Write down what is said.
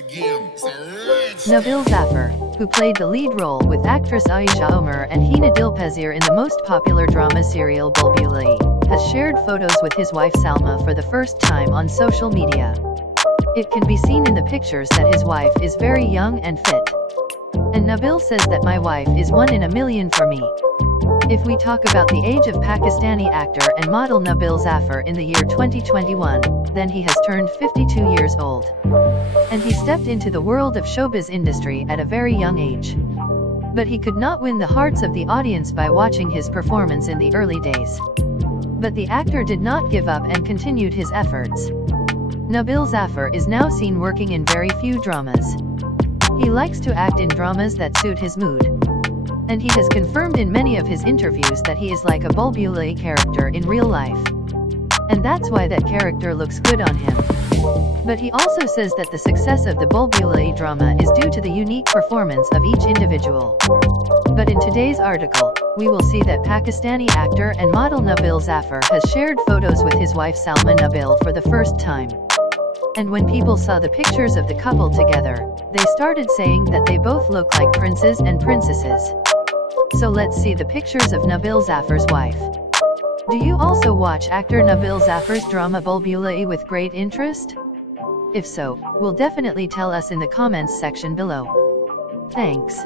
Nabil Zafar, who played the lead role with actress Aisha Omar and Hina Dilpazir in the most popular drama serial Bulbuli, has shared photos with his wife Salma for the first time on social media. It can be seen in the pictures that his wife is very young and fit. And Nabil says that my wife is 1 in a million for me. If we talk about the age of Pakistani actor and model Nabil Zafar in the year 2021, then he has turned 52 years old. And he stepped into the world of showbiz industry at a very young age. But he could not win the hearts of the audience by watching his performance in the early days. But the actor did not give up and continued his efforts. Nabil Zafar is now seen working in very few dramas. He likes to act in dramas that suit his mood. And he has confirmed in many of his interviews that he is like a Bulbuli character in real life. And that's why that character looks good on him. But he also says that the success of the Bulbuli drama is due to the unique performance of each individual. But in today's article, we will see that Pakistani actor and model Nabil Zafar has shared photos with his wife Salma Nabil for the first time. And when people saw the pictures of the couple together, they started saying that they both look like princes and princesses. So let's see the pictures of Nabil Zafar's wife. Do you also watch actor Nabil Zafar's drama Bulbuli with great interest? If so, will definitely tell us in the comments section below. Thanks.